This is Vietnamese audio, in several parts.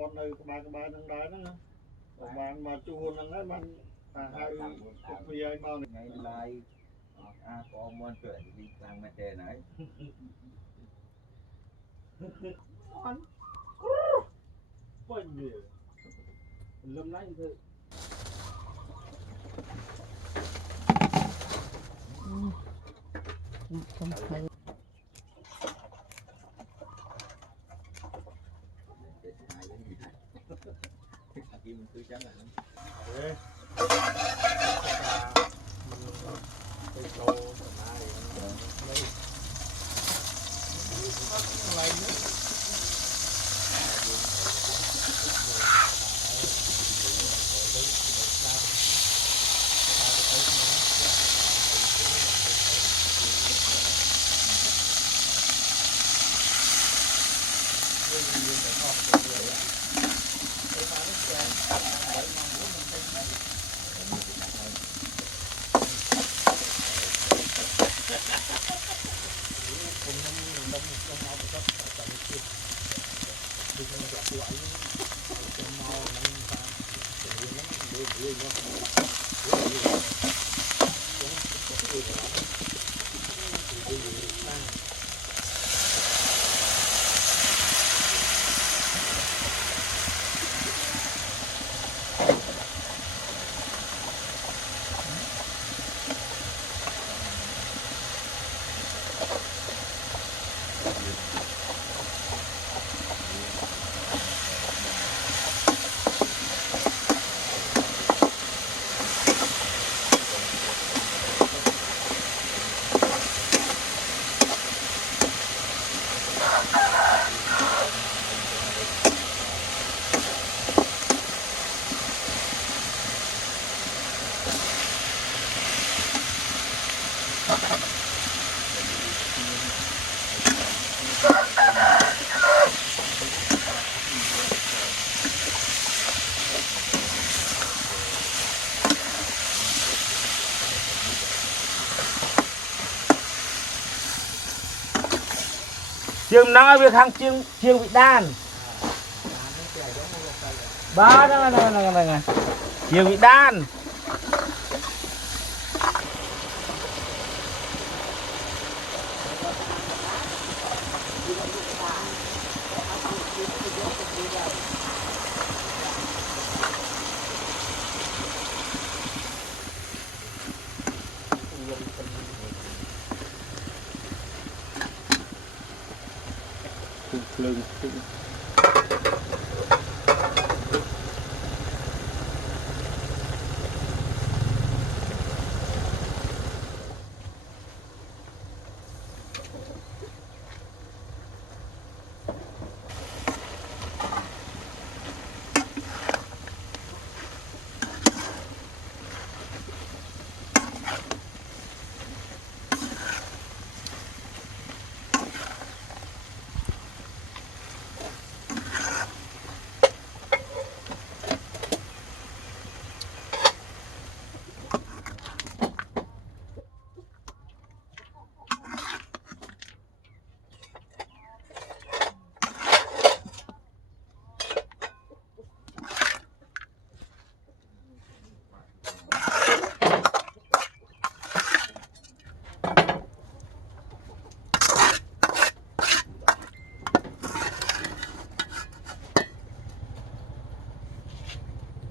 con nơi ba đang đói đó bạn mà chua nó nói bạn hai vì ai mau ngày lại có món chuyện đi sang mẹ tè này con gì lâm lạnh thôi không thấy mình cứ chán là chiêng nói việc hàng chiêng bị đan ba đó này chiêng bị đan lưng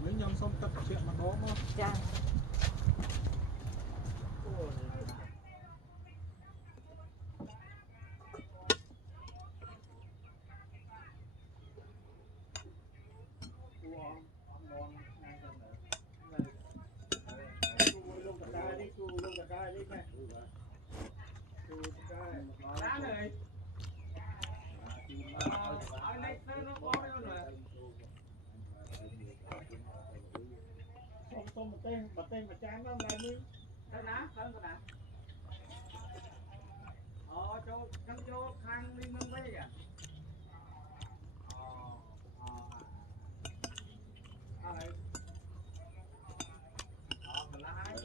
mấy nhóm xong tập chuyện mà có không? Dạ. một tên mà chán đó lại đi Đâu đó, không có nào. Cho căng cho khang đi mông đây à. Ai. Mình lái.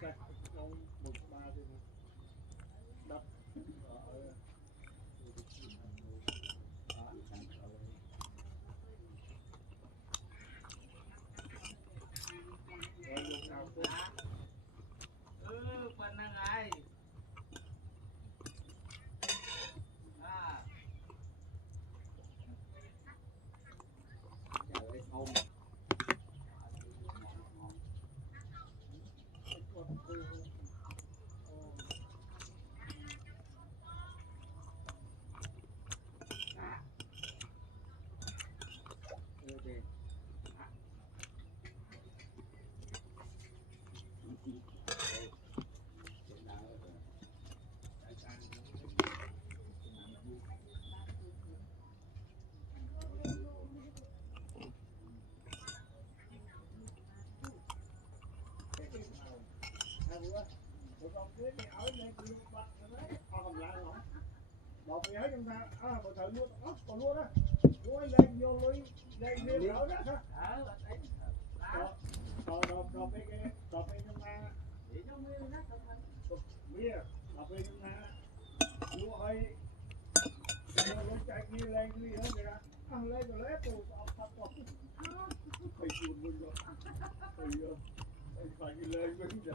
Sạch trong một ba thì đập Phần năng ai. một người hết chúng ta một thợ luôn còn luôn á luôn lên vô lưới lên lên đỡ đó rồi cái chúng ta bia đọc bên chúng ta lúa hơi lúa chạy kia lên đi hết rồi đó lên rồi lấy tù thật còn phải chuồn mình rồi phải lên mình rồi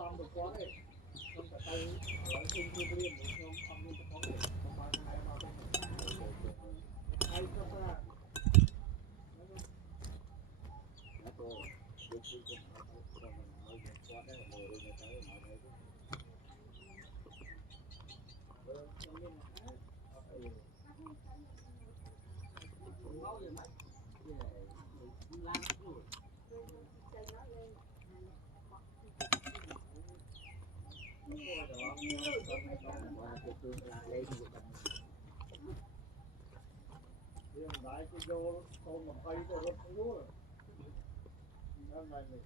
xong được quá đấy không cả tay ở trên kia liền không xong luôn có thể không bao nhiêu bao ai cho ra Riêng đại cái vô con mà thấy có rất lúa rồi. Hôm nay này